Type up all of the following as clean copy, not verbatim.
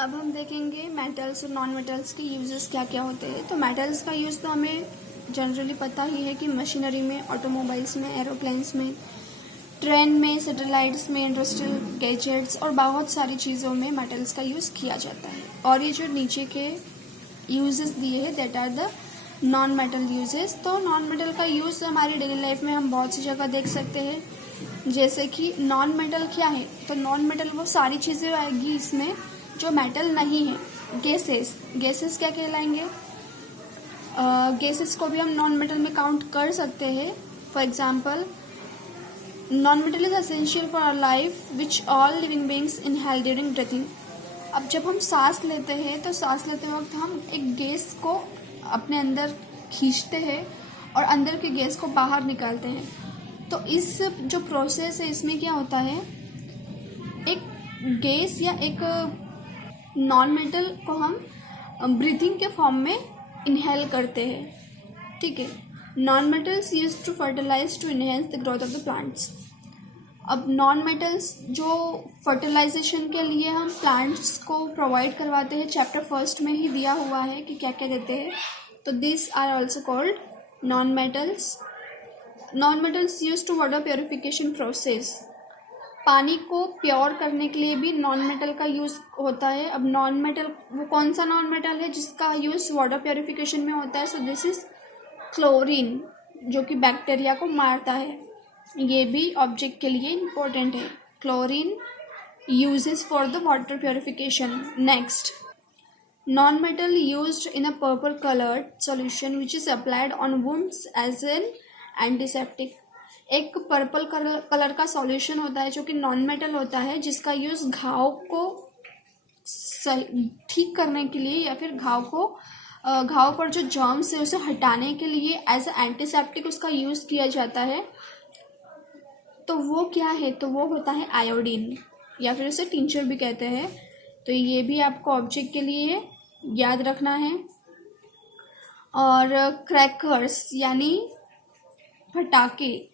अब हम देखेंगे मेटल्स और नॉन मेटल्स के यूजेस क्या क्या होते हैं। तो मेटल्स का यूज़ तो हमें जनरली पता ही है कि मशीनरी में, ऑटोमोबाइल्स में, एरोप्लेन्स में, ट्रेन में, सैटेलाइट्स में, इंडस्ट्रियल गैजेट्स और बहुत सारी चीज़ों में मेटल्स का यूज़ किया जाता है। और ये जो नीचे के यूजेस दिए हैं that are the non metal uses. तो नॉन मेटल का यूज़ हमारी डेली लाइफ में हम बहुत सी जगह देख सकते हैं। जैसे कि नॉन मेटल क्या है, तो नॉन मेटल वो सारी चीज़ें आएगी इसमें जो मेटल नहीं है। गैसेस क्या कहलाएंगे? गैसेस को भी हम नॉन मेटल में काउंट कर सकते हैं। For example, non metal is essential for our life which all living beings inhale during breathing. अब जब हम सांस लेते हैं तो सांस लेते वक्त हम एक गैस को अपने अंदर खींचते हैं और अंदर की गैस को बाहर निकालते हैं। तो इस जो प्रोसेस है इसमें क्या होता है, एक गैस या एक नॉन मेटल को हम ब्रीथिंग के फॉर्म में इनहेल करते हैं। ठीक है। Non metals used to fertilise to enhance the growth of the plants. अब नॉन मेटल्स जो फर्टिलाइजेशन के लिए हम प्लांट्स को प्रोवाइड करवाते हैं, चैप्टर फर्स्ट में ही दिया हुआ है कि क्या क्या देते हैं। तो this are also called non metals. Non metals use to water purification process. पानी को प्योर करने के लिए भी नॉन मेटल का यूज़ होता है। अब नॉन मेटल वो कौन सा नॉन मेटल है जिसका यूज़ वाटर प्योरिफिकेशन में होता है? सो दिस इज क्लोरीन, जो कि बैक्टीरिया को मारता है। ये भी ऑब्जेक्ट के लिए इम्पोर्टेंट है। Chlorine uses for the water purification. Next, non metal used in a purple coloured solution which is applied on wounds as an antiseptic. एक पर्पल कलर का सॉल्यूशन होता है जो कि नॉन मेटल होता है, जिसका यूज़ घाव को ठीक करने के लिए या फिर घाव पर जो जर्म्स है उसे हटाने के लिए एज ए एंटीसेप्टिक उसका यूज़ किया जाता है। तो वो क्या है? तो वो होता है आयोडीन, या फिर उसे टिंचर भी कहते हैं। तो ये भी आपको ऑब्जेक्ट के लिए याद रखना है। और क्रैकर्स यानी पटाखे,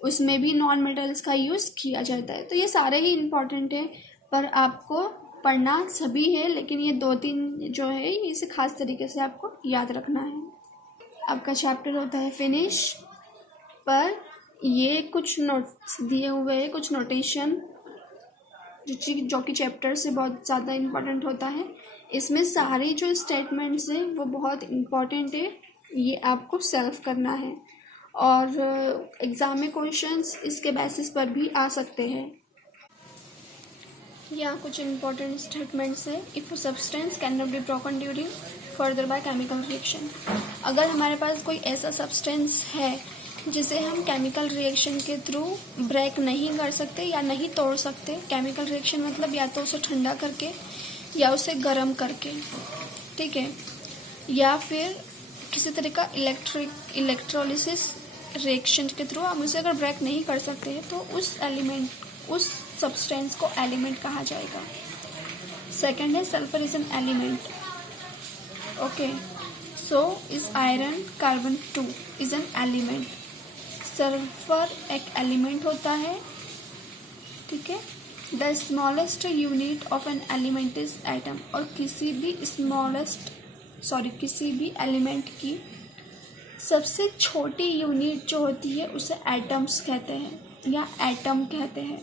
उसमें भी नॉन मेटल्स का यूज़ किया जाता है। तो ये सारे ही इम्पॉर्टेंट है, पर आपको पढ़ना सभी है, लेकिन ये दो तीन जो है इसे खास तरीके से आपको याद रखना है। आपका चैप्टर होता है फिनिश, पर ये कुछ नोट्स दिए हुए हैं, कुछ नोटेशन जो कि चैप्टर से बहुत ज़्यादा इम्पॉर्टेंट होता है। इसमें सारी जो स्टेटमेंट्स हैं वो बहुत इम्पॉर्टेंट है, ये आपको सेल्फ करना है। और एग्ज़ाम में क्वेश्चंस इसके बेसिस पर भी आ सकते हैं। यहाँ कुछ इम्पोर्टेंट स्टेटमेंट्स है। If substance can not be broken during further by chemical reaction. अगर हमारे पास कोई ऐसा सब्सटेंस है जिसे हम केमिकल रिएक्शन के थ्रू ब्रेक नहीं कर सकते या नहीं तोड़ सकते, केमिकल रिएक्शन मतलब या तो उसे ठंडा करके या उसे गर्म करके, ठीक है, या फिर किसी तरह का इलेक्ट्रोलिसिस रिएक्शन के थ्रू हम उसे अगर ब्रेक नहीं कर सकते हैं तो उस सब्सटेंस को एलिमेंट कहा जाएगा। सेकंड है sulphur is an element. Okay, so is iron carbon 2 is an element. Sulphur एक एलिमेंट होता है, ठीक है। The smallest unit of an element is atom. और किसी भी एलिमेंट की सबसे छोटी यूनिट जो होती है उसे एटम्स कहते हैं या एटम कहते हैं।